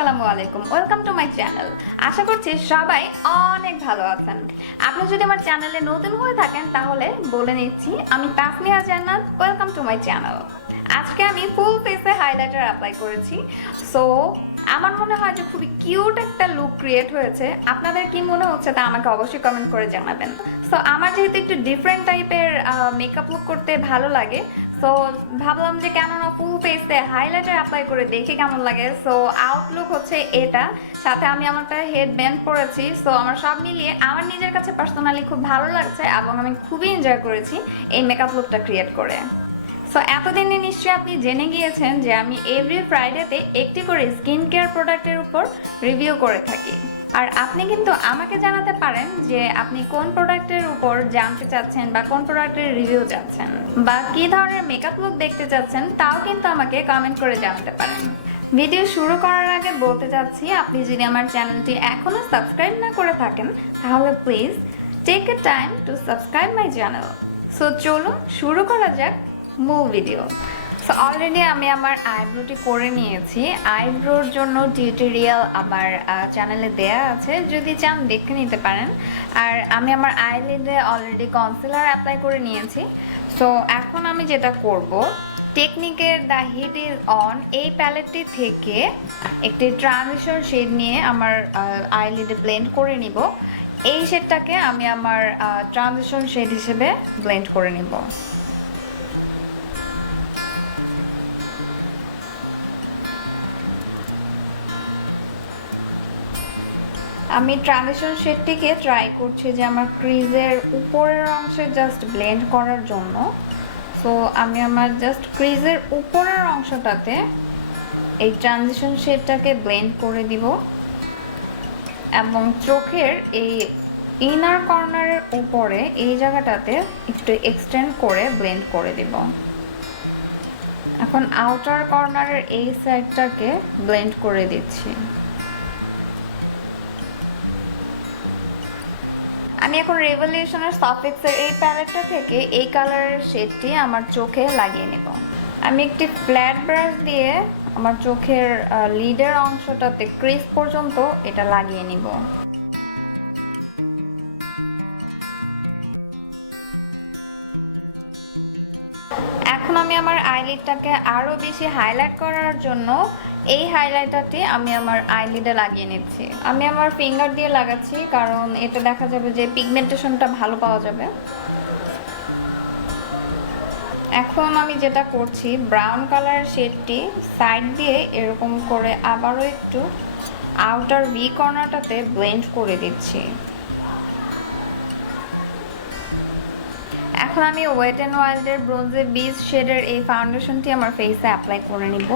আসসালামু আলাইকুম, welcome to my channel. আশা করছি সবাই অনেক ভালো আছেন। আপনি যদি আমার চ্যানেলে নতুন হয়ে থাকেন তাহলে বলে নিচ্ছি, আমি তাসমিহা জান্নাত, ওয়েলকাম টু মাই চ্যানেল। আজকে আমি ফুল ফেসে হাইলাইটার অ্যাপ্লাই করেছি। সো আমার মনে হয় যে খুবই কিউট একটা লুক ক্রিয়েট হয়েছে। আপনাদের কি মনে হচ্ছে তা আমাকে অবশ্যই কমেন্ট করে জানাবেন। সো আমার যেহেতু একটু ডিফারেন্ট টাইপের মেকআপ লুক করতে ভালো লাগে, সো ভাবলাম যে কেননা ফুল ফেসে হাইলাইটার অ্যাপ্লাই করে দেখি কেমন লাগে। সো আউটলুক হচ্ছে এটা, সাথে আমি আমার একটা হেড ব্যান্ড পরেছি। সো আমার সব মিলিয়ে আমার নিজের কাছে পার্সোনালি খুব ভালো লাগছে এবং আমি খুবই এনজয় করেছি এই মেকআপ লুকটা ক্রিয়েট করে। সো এতদিনে নিশ্চয়ই আপনি জেনে গিয়েছেন যে আমি এভরি ফ্রাইডেতে একটি করে স্কিন কেয়ার প্রোডাক্টের উপর রিভিউ করে থাকি। আর আপনি কিন্তু আমাকে জানাতে পারেন যে আপনি কোন প্রোডাক্টের উপর জানতে চাচ্ছেন বা কোন প্রোডাক্টের রিভিউ চাচ্ছেন বা কী ধরনের মেকআপ লুক দেখতে চাচ্ছেন, তাও কিন্তু আমাকে কমেন্ট করে জানাতে পারেন। ভিডিও শুরু করার আগে বলতে চাচ্ছি, আপনি যদি আমার চ্যানেলটি এখনও সাবস্ক্রাইব না করে থাকেন তাহলে please take a time to subscribe my channel. So চলুন শুরু করা যাক মূল ভিডিও। সো অলরেডি আমি আমার আইব্রোটি করে নিয়েছি। আইব্রোর জন্য টিউটোরিয়াল আমার চ্যানেলে দেয়া আছে, যদি চান দেখে নিতে পারেন। আর আমি আমার আইলিডে অলরেডি কনসিলার অ্যাপ্লাই করে নিয়েছি। সো এখন আমি যেটা করব, টেকনিকের দ্য হিট ইজ অন এই প্যালেটটি থেকে একটি ট্রানজিশন শেড নিয়ে আমার আইলিডে ব্লেন্ড করে নিব। এই শেডটাকে আমি আমার ট্রানজিশন শেড হিসেবে ব্লেন্ড করে নিব। আমি ট্রানজিশন শেডটিকে ট্রাই করছি যে আমার ক্রিজের উপরের অংশে জাস্ট ব্লেন্ড করার জন্য। সো আমি আমার জাস্ট ক্রিজের উপরের অংশটাতে এই ট্রানজিশন শেডটাকে ব্লেন্ড করে দিব এবং চোখের এই ইনার কর্নারের উপরে এই জায়গাটাতে একটু এক্সটেন্ড করে ব্লেন্ড করে দিব। এখন আউটার কর্নারের এই সাইডটাকে ব্লেন্ড করে দিচ্ছি। আমি এখন রেভলিউশনের সফেক্সের এই প্যালেটটা থেকে এই কালারের শেডটি আমার চোখে লাগিয়ে নেব। আমি একটি ফ্ল্যাট ব্রাশ দিয়ে আমার চোখের লিডের অংশটাতে ক্রিজ পর্যন্ত এটা লাগিয়ে নিব। এখন আমি আমার আইলিডটাকে আরও বেশি হাইলাইট করার জন্য এই হাইলাইটারটি আমি আমার আইলিডে লাগিয়ে নিচ্ছি। আমি আমার ফিঙ্গার দিয়ে লাগাচ্ছি কারণ এতে দেখা যাবে যে পিগমেন্টেশনটা ভালো পাওয়া যাবে। এখন আমি যেটা করছি, ব্রাউন কালারের শেডটি সাইড দিয়ে এরকম করে আবারও একটু আউটার ভি কর্নারটাতে ব্লেন্ড করে দিচ্ছি। এখন আমি ওয়েট অ্যান্ড ওয়াইল্ডের ব্রোঞ্জে বিচ শেডের এই ফাউন্ডেশনটি আমার ফেসে অ্যাপ্লাই করে নিব।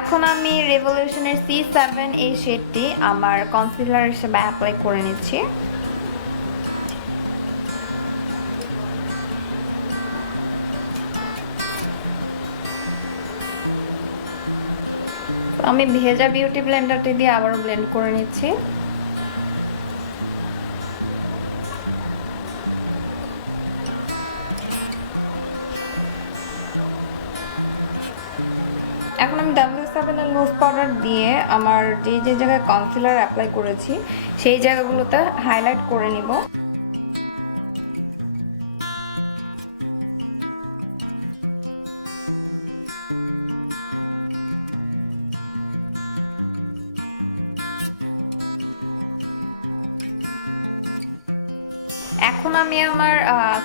এখন আমি রেভলিউশনের C7 এই শেডটি আমার কনসিলার হিসেবে অ্যাপ্লাই করে নিচ্ছি। আমি ভেজা বিউটি ব্লেন্ডারটি দিয়ে আবারও ব্লেন্ড করে নিচ্ছি। এখন আমি W7 এর লুজ পাউডার দিয়ে আমার যে যে জায়গায় কনসিলার অ্যাপ্লাই করেছি সেই জায়গাগুলোতে হাইলাইট করে নিব। এখন আমি আমার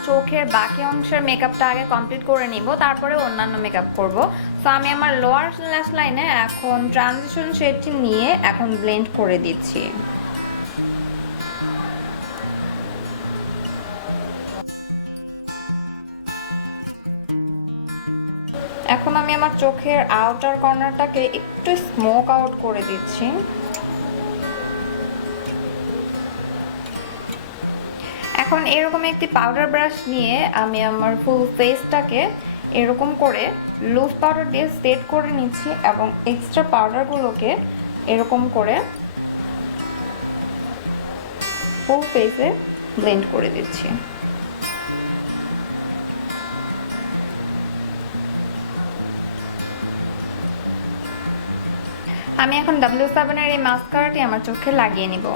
চোখের বাকি অংশের মেকআপটা আগে কমপ্লিট করে নিব, তারপরে অন্যান্য মেকআপ করব। সো আমি আমার লোয়ার ল্যাশ লাইনে এখন ট্রানজিশন শেডটি নিয়ে এখন ব্লেন্ড করে দিচ্ছি। এখন আমি আমার চোখের আউটার কর্নারটাকে একটু স্মোক আউট করে দিচ্ছি। এখন এরকম একটি পাউডার ব্রাশ নিয়ে আমি আমার ফুল ফেসটাকে এরকম করে লুজ পাউডার দিয়ে সেট করে নিচ্ছি এবং এক্সট্রা পাউডারগুলোকে এরকম করে ফুল ফেসে ব্লেন্ড করে দিচ্ছি। আমি এখন W7 এর এই মাস্কারাটি আমার চোখে লাগিয়ে নিব।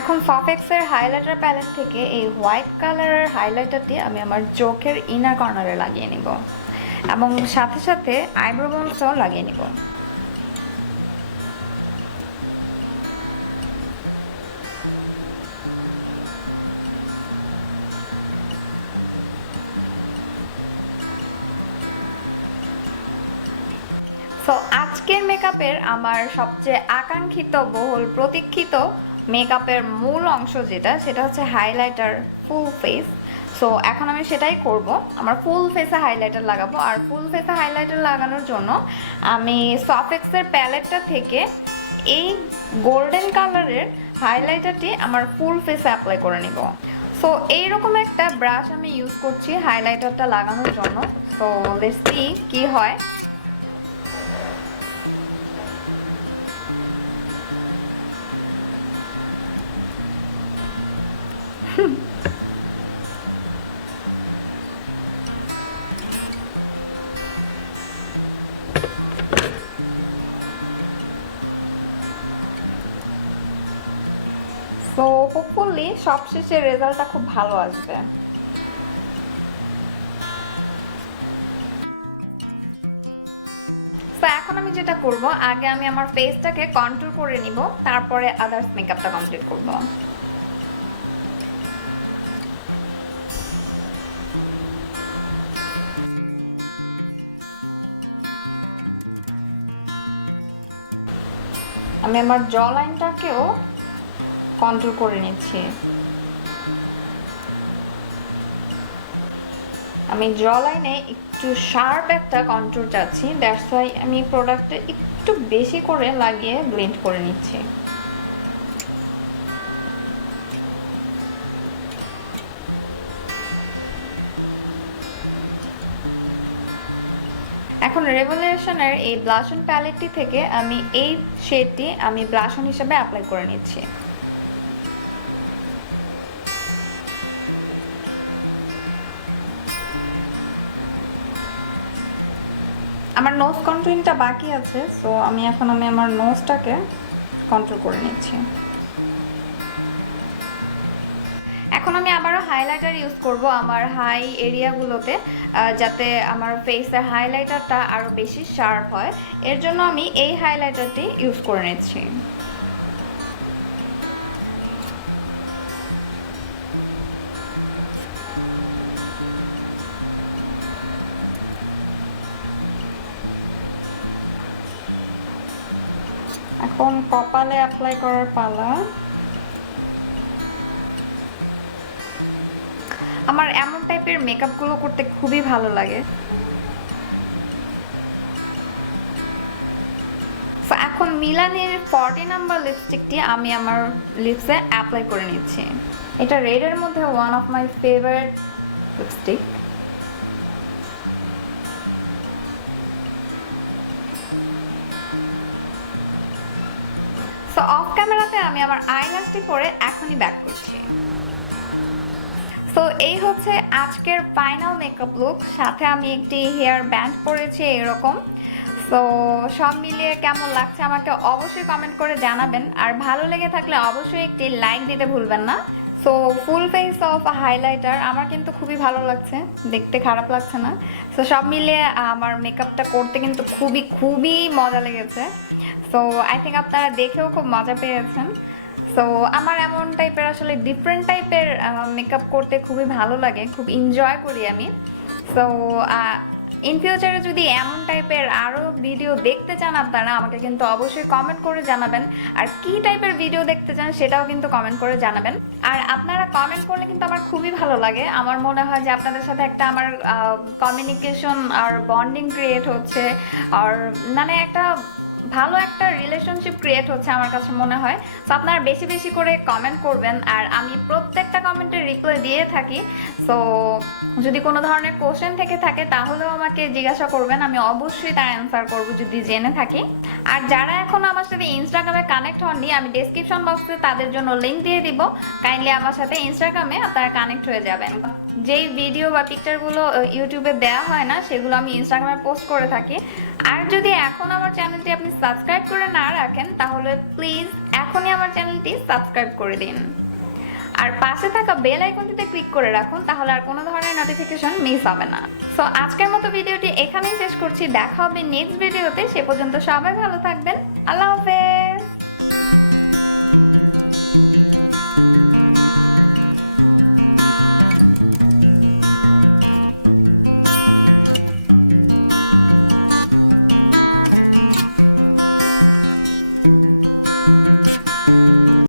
এখন সফেক্সের হাইলাইটার প্যালেট থেকে এই হোয়াইট কালারের হাইলাইটারটি আমি আমার চোখের ইনার কর্নারে লাগিয়ে নিব এবং সাথে সাথে আইব্রো বোনসও লাগিয়ে নিব। সো আজকের মেকআপের আমার সবচেয়ে আকাঙ্ক্ষিত বহুল প্রতীক্ষিত মেকআপের মূল অংশ যেটা, সেটা হচ্ছে হাইলাইটার ফুল ফেস। সো এখন আমি সেটাই করব, আমার ফুল ফেসে হাইলাইটার লাগাবো। আর ফুল ফেসে হাইলাইটার লাগানোর জন্য আমি সফেক্সের প্যালেটটা থেকে এই গোল্ডেন কালারের হাইলাইটারটি আমার ফুল ফেসে অ্যাপ্লাই করে নিব। সো এইরকম একটা ব্রাশ আমি ইউজ করছি হাইলাইটারটা লাগানোর জন্য। সো লেটস সি কি হয়। সো হোপফুলি সবশেষে রেজাল্টটা খুব ভালো আসবে। তো এখন আমি যেটা করব, আগে আমি আমার ফেসটাকে কন্ট্রোল করে নিব, তারপরে আদার্স মেকআপটা কমপ্লিট করব। আমি আমার জ লাইনটাকেও কন্ট্রোল করে নিচ্ছি। আমি জ লাইনে একটু শার্প একটা কন্ট্রোল চাচ্ছি, দ্যাটস ওয়াই আমি প্রোডাক্টটা একটু বেশি করে লাগিয়ে ব্লেন্ড করে নিচ্ছি। এখন রেভলিউশনের এই ব্লাশন প্যালেটটি থেকে আমি এই শেডটি আমি ব্লাশন হিসেবে অ্যাপ্লাই করে নিচ্ছি। আমার নোজ কন্ট্রোলিংটা বাকি আছে, সো আমি আমার নোজটাকে কন্ট্রোল করে নিচ্ছি। এখন আমি আবারও হাইলাইটার ইউজ করব আমার হাই এরিয়াগুলোতে, যাতে আমার ফেসের হাইলাইটারটা আরও বেশি শার্প হয়। এর জন্য আমি এই হাইলাইটারটি ইউজ করে নিচ্ছি। এখন কপালে অ্যাপ্লাই করার পালা। আমার এমন টাইপের মেকআপগুলো করতে খুবই ভালো লাগে। এখন মিলানির 40 নাম্বার লিপস্টিকটি আমি আমার লিপসে অ্যাপ্লাই করে নিচ্ছি। এটা রেডের মধ্যে one of my favourite lipstick. So of ক্যামেরাতে আমি আমার আইল্যাশটি পরে এখনই ব্যাক করছি। সো এই হচ্ছে আজকের ফাইনাল মেকআপ লুক। সাথে আমি একটি হেয়ার ব্যান্ড পরেছি এরকম। সো সব মিলিয়ে কেমন লাগছে আমাকে অবশ্যই কমেন্ট করে জানাবেন, আর ভালো লেগে থাকলে অবশ্যই একটি লাইক দিতে ভুলবেন না। So full face of highlighter আমার কিন্তু খুবই ভালো লাগছে, দেখতে খারাপ লাগছে না। সো সব মিলিয়ে আমার মেকআপটা করতে কিন্তু খুবই মজা লেগেছে। সো আই থিঙ্ক আপনারা দেখেও খুব মজা পেয়েছেন। সো আমার এমন টাইপের আসলে ডিফারেন্ট টাইপের মেকআপ করতে খুবই ভালো লাগে, খুব এনজয় করি আমি। সো ইন ফিউচারে যদি এমন টাইপের আরও ভিডিও দেখতে চান আপনারা আমাকে কিন্তু অবশ্যই কমেন্ট করে জানাবেন, আর কি টাইপের ভিডিও দেখতে চান সেটাও কিন্তু কমেন্ট করে জানাবেন। আর আপনারা কমেন্ট করলে কিন্তু আমার খুবই ভালো লাগে, আমার মনে হয় যে আপনাদের সাথে একটা আমার কমিউনিকেশন আর বন্ডিং ক্রিয়েট হচ্ছে, আর মানে একটা ভালো একটা রিলেশনশিপ ক্রিয়েট হচ্ছে আমার কাছে মনে হয়। সো আপনারা বেশি বেশি করে কমেন্ট করবেন, আর আমি প্রত্যেকটা কমেন্টের রিপ্লাই দিয়ে থাকি। সো যদি কোনো ধরনের কোশ্চেন থেকে থাকে তাহলেও আমাকে জিজ্ঞাসা করবেন, আমি অবশ্যই তার অ্যান্সার করব যদি জেনে থাকি। আর যারা এখনও আমার সাথে ইনস্টাগ্রামে কানেক্ট হননি, আমি ডেসক্রিপশন বক্সে তাদের জন্য লিঙ্ক দিয়ে দিব, কাইন্ডলি আমার সাথে ইনস্টাগ্রামে আপনারা কানেক্ট হয়ে যাবেন। যেই ভিডিও বা পিকচারগুলো ইউটিউবে দেওয়া হয় না সেগুলো আমি ইনস্টাগ্রামে পোস্ট করে থাকি। আর যদি এখন আমার চ্যানেলটি আপনি সাবস্ক্রাইব করে না রাখেন তাহলে প্লিজ এখনই আমার চ্যানেলটি সাবস্ক্রাইব করে দিন, আর পাশে থাকা বেল আইকনটিতে ক্লিক করে রাখুন, তাহলে আর কোনো ধরনের নোটিফিকেশন মিস হবে না। সো আজকের মতো ভিডিওটি এখানেই শেষ করছি, দেখা হবে নেক্সট ভিডিওতে। সে পর্যন্ত সবাই ভালো থাকবেন, আল্লাহ হাফেজ।